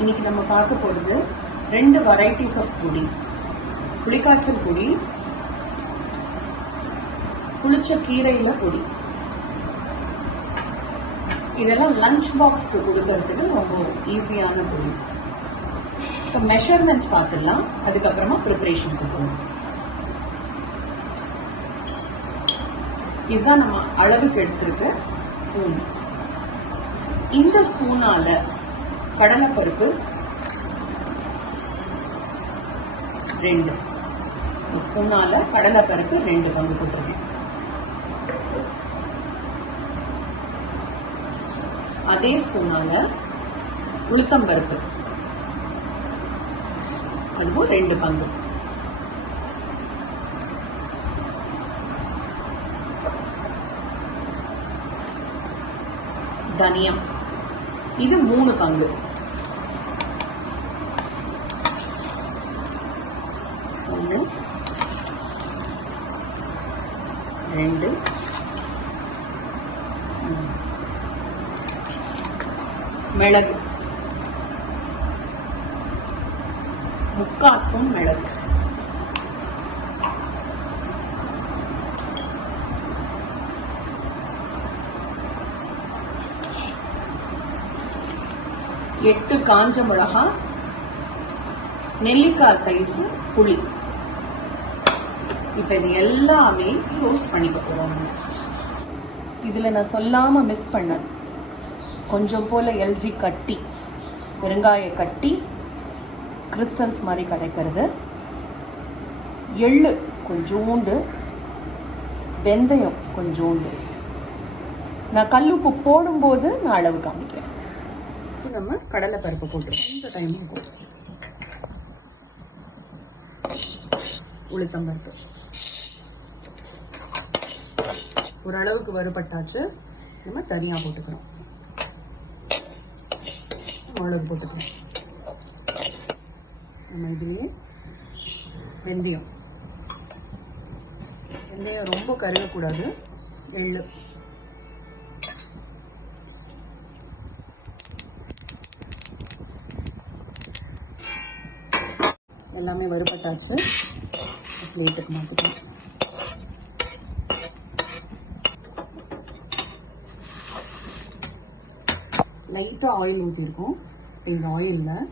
இன்னைக்கு நம்ம பார்க்க போறது 2 வெரைட்டிஸ் ஆஃப் பொடி. புளிக்காய்ச்சல் பொடி, புளிச்ச கீரையில பொடி. இதெல்லாம் லஞ்ச் பாக்ஸ்க்கு கொடுக்கறதுக்கு ரொம்ப ஈஸியான பொடி. இப்போ மெஷர்மெண்ட்ஸ் பார்த்துடலாம், அதுக்கப்புறமா ப்ரிப்பரேஷனுக்கு போகணும். இதுதான் நம்ம அளவுக்கு எடுத்திருக்க ஸ்பூன். இந்த ஸ்பூனால கடலைப்பருப்பு 2 ஸ்பூனால கடலைப்பருப்பு 2 பங்கு போட்டிருக்கேன். அதே ஸ்பூனால உளுத்தம்பருப்பு அதுவும் 2 பங்கு. தனியா இது 3 பங்கு. 1 2 மிளகு 3/4 ஸ்பூன் மிளகு. எட்டு காஞ்ச மிளகா, நெல்லிக்காய் சைஸ் புளி. இப்ப இது எல்லாமே ரோஸ்ட் பண்ணிக்க போறோம். இதுல நான் சொல்லாம மிஸ் பண்ண கொஞ்சம் போல எல்ஜி கட்டி, பெருங்காய கட்டி, கிறிஸ்டல்ஸ் மாதிரி கிடைக்கிறது, எள்ளு கொஞ்சோண்டு, வெந்தயம் கொஞ்சோண்டு. நான் கல்லுப்பு போடும்போது நான் அளவு காமிக்கிறேன். நம்ம கடலை பருப்பு போட்டுருவோம். இந்த டைமும் போட்டுருவோம். உளுத்தம்பருப்பு ஓரளவுக்கு வறுபட்டாச்சு. நம்ம தனியா போட்டுக்கிறோம். மிளகு போட்டுக்கிறோம். நம்ம இதுலயே வெந்தயம் ரொம்ப கருகக்கூடாது. எள்ளு எல்லாமே வறுபட்டாச்சு. பிளேட்டுக்கு மாற்றிக்கலாம். லைட்டாக ஆயில் ஊற்றிருக்கோம். இந்த ஆயிலில்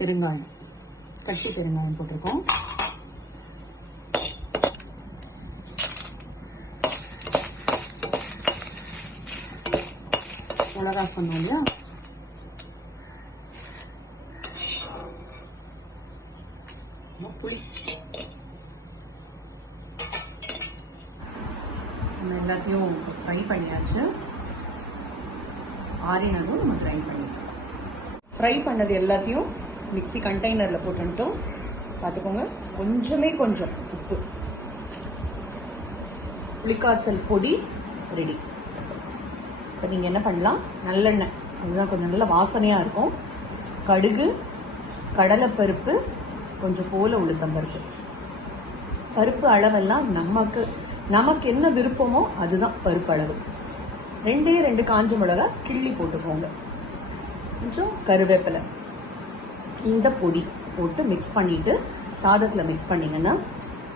பெருங்காயம், கட்டி பெருங்காயம் போட்டிருக்கோம். மிளகா சொன்னோம் இல்லையா, புளி. நம்ம எல்லாத்தையும் ஃப்ரை பண்ணியாச்சு. ஆறினதும் நம்ம கிரைண்ட் பண்ணிட்டோம். ஃப்ரை பண்ணது எல்லாத்தையும் மிக்ஸி கண்டெய்னர்ல போட்டுட்டோம். பார்த்துக்கோங்க, கொஞ்சம் உப்பு. புளிக்காய்ச்சல் பொடி ரெடி. இப்போ நீங்கள் என்ன பண்ணலாம், நல்லெண்ணெய், அதுதான் கொஞ்சம் நல்ல வாசனையாக இருக்கும். கடுகு, கடலைப்பருப்பு, கொஞ்சம் போல உளுத்தம்பருப்பு. பருப்பு அளவெல்லாம் நமக்கு என்ன விருப்பமோ அதுதான் பருப்பு அளவு. 2 காஞ்ச மிளகா கிள்ளி போட்டுக்கோங்க. கொஞ்சம் கருவேப்பிலை. இந்த பொடி போட்டு மிக்ஸ் பண்ணிட்டு சாதத்தில் மிக்ஸ் பண்ணிங்கன்னா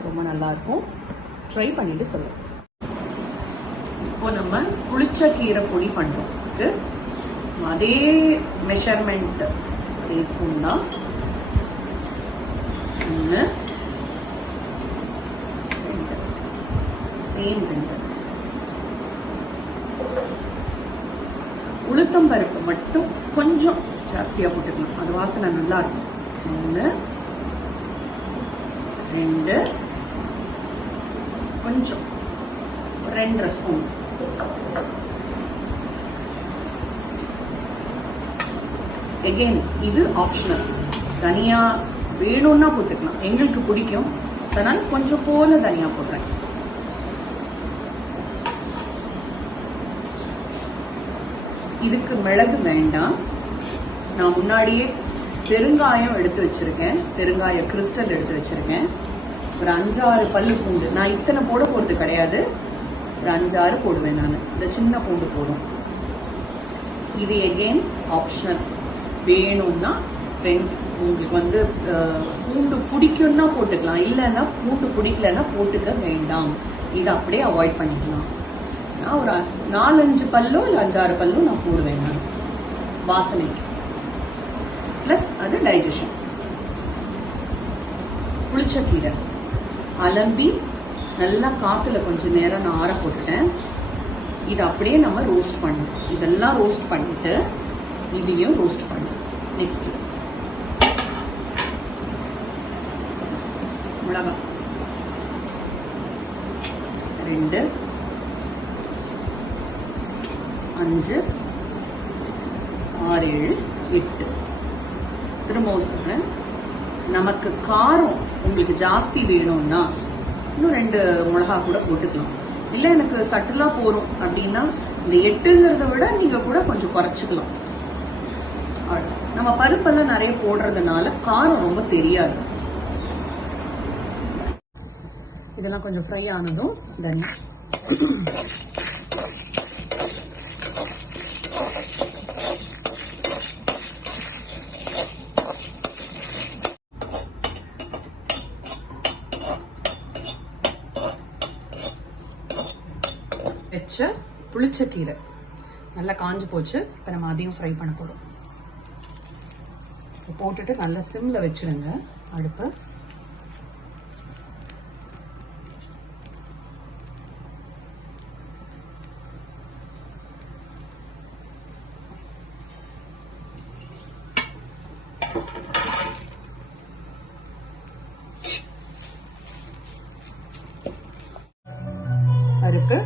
ரொம்ப நல்லாயிருக்கும். ட்ரை பண்ணிட்டு சொல்லுங்க. இப்போ நம்ம புளிச்ச கீரை பொடி பண்றோம். அதே மெஷர்மெண்ட், அதே ஸ்பூன் தான். 1 சேம் 2. உளுத்தம்பருப்பு மட்டும் கொஞ்சம் ஜாஸ்தியா போட்டுக்கலாம், அது வாசனை நல்லா இருக்கும். 1 2 கொஞ்சம் 2.5 ஸ்பூன். அகைன் இது ஆப்ஷனல். தனியா வேணும்னா போட்டுக்கலாம், எங்களுக்கு பிடிக்கும், அதனால கொஞ்சம் போல தனியா போடுறேன். இதுக்கு மிளகு வேண்டாம். நான் முன்னாடியே பெருங்காயம் எடுத்து வச்சிருக்கேன், பெருங்காய கிறிஸ்டல் எடுத்து வச்சிருக்கேன். ஒரு 5-6 பல்லு பூண்டு. நான் இத்தனை போட போறது கிடையாது, ஒரு 5-6 போடுவேன் நான். இந்த சின்ன பூண்டு போடும். இது எகெயின் ஆப்ஷனல். வேணும்னா உங்களுக்கு வந்து பூண்டு பிடிக்கும்னா போட்டுக்கலாம், இல்லைன்னா பூண்டு பிடிக்கலன்னா போட்டுக்க வேண்டாம். இதை அப்படியே அவாய்ட் பண்ணிக்கலாம். நான் ஒரு 4-5 பல்லோ இல்லை 5-6 பல்லோ நான் போடுவேன் நான் வாசனைக்கு. ப்ளஸ் அது டைஜஷன். புளிச்சக்கீரை அலம்பி நல்லா காத்துல கொஞ்சம் நேரம் நான் ஆற போட்டுட்டேன். இது அப்படியே நம்ம ரோஸ்ட் பண்ணணும். இதெல்லாம் ரோஸ்ட் பண்ணிட்டு இதையும் ரோஸ்ட் பண்ணணும். நெக்ஸ்ட் மிளகா 2, 5, 6, 7, 8. திரும்பவும் சொல்றேன், நமக்கு காரம் உங்களுக்கு ஜாஸ்தி வேணும்னா இன்னும் 2 மிளகா கூட போட்டுக்கலாம். இல்லை எனக்கு சட்டிலா போறோம் அப்படின்னா இந்த 8ங்கிறத விட நீங்க கூட கொஞ்சம் குறைச்சிக்கலாம். நம்ம பருப்பெல்லாம் நிறைய போடுறதுனால காரம் ரொம்ப தெரியாது. இதெல்லாம் கொஞ்சம் ஃப்ரை ஆனதும் தென் வச்ச புளிச்சக்கீரை நல்லா காஞ்சு போச்சு. இப்போ நம்ம அதையும் ஃப்ரை பண்ண போறோம். போட்டுட்டு நல்லா சிம்ல வச்சிடுங்க அடுப்பு. பருப்பு,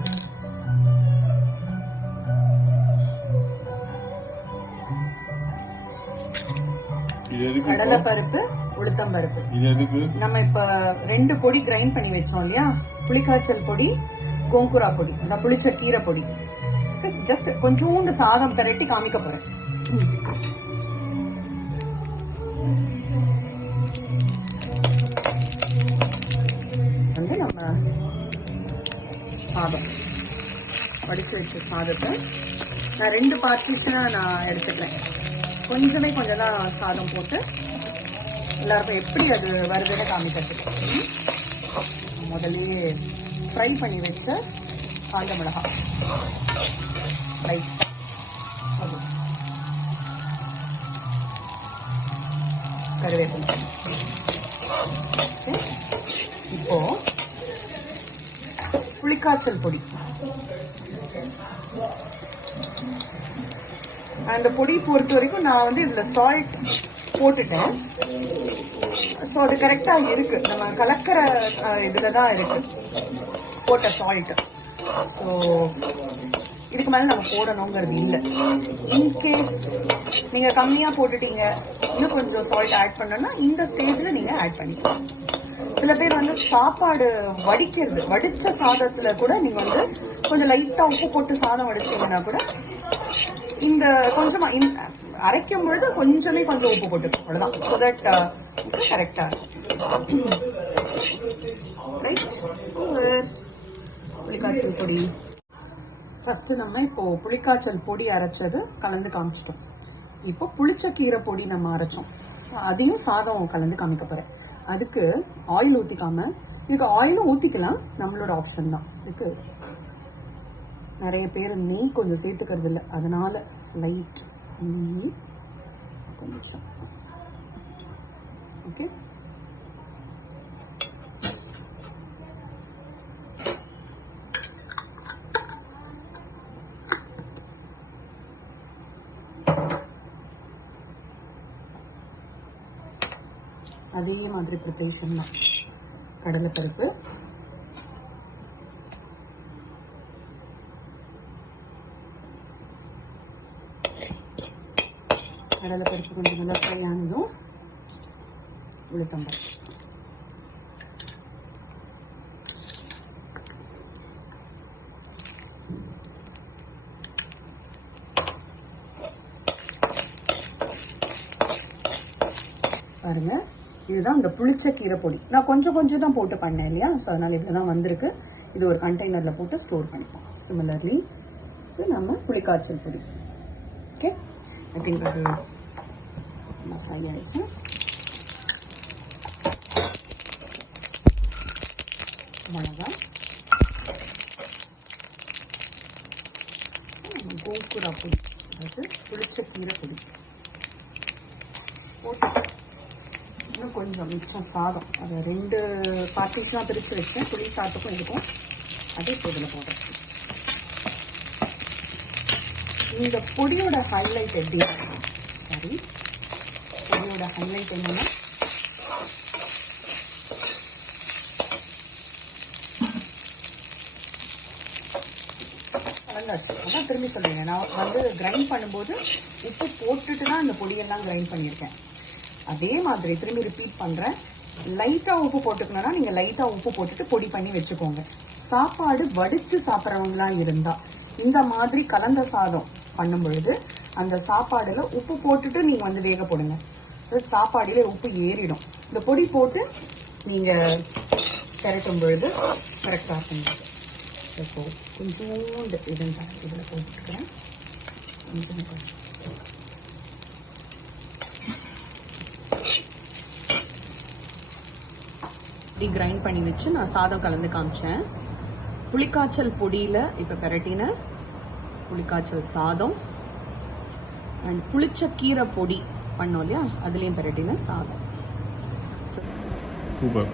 கடலை பருப்பு, உளுத்தம் பருப்பு. நம்ம இப்ப 2 பொடி கிரைண்ட் பண்ணி வச்சோம் இல்லையா, புளிக்காய்ச்சல் பொடி, கோங்குரா பொடி, அந்த புளிச்ச கீரை பொடி. ஜஸ்ட் கொஞ்சோண்டு சாதம் கரட்டி காமிக்க போறேன். வந்து நம்ம சாதம் வடிச்சு வச்ச சாதத்தை நான் 2 பார்ட்டிஷனா நான் எடுத்துக்கிறேன். கொஞ்சமே கொஞ்சம் தான் சாதம் போட்டு எல்லாருக்கும் எப்படி அது வருதுன்னு காமிக்கிறதுக்கு. முதல்ல ஃப்ரை பண்ணி வச்ச காஞ்ச மிளகாய் லைட், கருவேப்பிலை. இப்போ புளிக்காய்ச்சல் பொடி. அந்த பொடி பொறுத்த வரைக்கும் நான் வந்து இதுல சால்ட் போட்டுட்டேன். ஸோ அது கரெக்டா இருக்கு. நம்ம கலக்கிற இதுலதான் இருக்கு போட்ட சால்ட். ஸோ இதுக்கு மேல நம்ம போடணுங்கிறது இல்லை. இன்கேஸ் நீங்க கம்மியா போட்டுட்டீங்க, இன்னும் கொஞ்சம் சால்ட் ஆட் பண்ணணும்னா இந்த ஸ்டேஜ்ல நீங்க ஆட் பண்ணிக்கலாம். சில பேர் வந்து சாப்பாடு வடிச்ச சாதத்துல கூட நீங்க வந்து கொஞ்சம் லைட்டா உப்பு போட்டு சாதம் வடிச்சீங்கன்னா கூட இந்த கொஞ்சமா அரைக்கும் பொழுது கொஞ்சமே கொஞ்சம் உப்பு போட்டு அவ்வளவுதான். ஸோ தட் கரெக்டா இருக்கும். புளிக்காய்ச்சல் பொடி ஃபர்ஸ்ட் நம்ம இப்போ புளிக்காய்ச்சல் பொடி அரைச்சது கலந்து காமிச்சிட்டோம். இப்போ புளிச்ச கீரை பொடி நம்ம அரைச்சோம், அதையும் சாதம் கலந்து காமிக்க போறேன். அதுக்கு ஆயில் ஊத்திக்காம, இதுக்கு ஆயிலும் ஊத்திக்கலாம், நம்மளோட ஆப்ஷன் தான். இதுக்கு நிறைய பேர் நெய் கொஞ்சம் சேர்த்துக்கிறது இல்லை, அதனால லைட் நெய் கொஞ்சம். ஓகே, அதே மாதிரி ப்ரிப்பரேஷன் தான். கடலைப்பருப்பு, கொஞ்சம் நல்லா ஃப்ரை ஆனதும் உளுத்தம்பருப்பு. பாருங்க, இதுதான் இந்த புளிச்ச கீரை பொடி. நான் கொஞ்சம் தான் போட்டு பண்ணேன் இல்லையா, ஸோ அதனால இதுதான் வந்திருக்கு. இது ஒரு கண்டெய்னரில் போட்டு ஸ்டோர் பண்ணிப்போம். சிமிலர்லி இது நம்ம புளிக்காய்ச்சல் பொடி. ஓகே, ஐ திங்க் அது ஃப்ரை ஆகிடுச்சு. மிளகா, கோங்குரா பொடி, அதாவது புளிச்ச கீரை பொடி போட்டு இன்னும் கொஞ்சம் மிச்சம் சாதம், அதை 2 பார்ட்டிஷனாக பிரித்து வச்சேன். புளி சாதத்துக்கும் இருக்கும், அதே இதில் போடுறேன். இந்த பொடியோட ஹைலைட் எப்படி பொடியோட ஹைலைட் என்னன்னா அதான் திரும்பி சொல்றீங்க. நான் வந்து கிரைண்ட் பண்ணும்போது உப்பு போட்டுட்டு தான் இந்த பொடியெல்லாம் கிரைண்ட் பண்ணியிருக்கேன். அதே மாதிரி திரும்பி ரிப்பீட் பண்றேன். லைட்டா உப்பு போட்டுக்கணும்னா நீங்க லைட்டா உப்பு போட்டுட்டு பொடி பண்ணி வச்சுக்கோங்க. சாப்பாடு வடிச்சு சாப்பிட்றவங்களா இருந்தா இந்த மாதிரி கலந்த சாதம் பண்ணும் பொழுது அந்த சாப்பாடுல உப்பு போட்டுட்டு நீங்க வந்து வேக போடுங்க. சாப்பாடுல உப்பு ஏறிடும். இந்த பொடி போட்டு நீங்க திரட்டும் பொழுது கரெக்டா இருக்கும். ஸோ கொஞ்சோண்டு இதில் போட்டுக்கிறேன். இப்படி கிரைண்ட் பண்ணி வச்சு நான் சாதம் கலந்து காமிச்சேன். புளிக்காய்ச்சல் பொடியில் இப்போ பெரட்டின புளிக்காய்ச்சல் சாதம் அண்ட் புளிச்ச கீரை பொடி பண்ணோம் இல்லையா, அதுலேயும் பெரட்டின சாதம். சூப்பர்.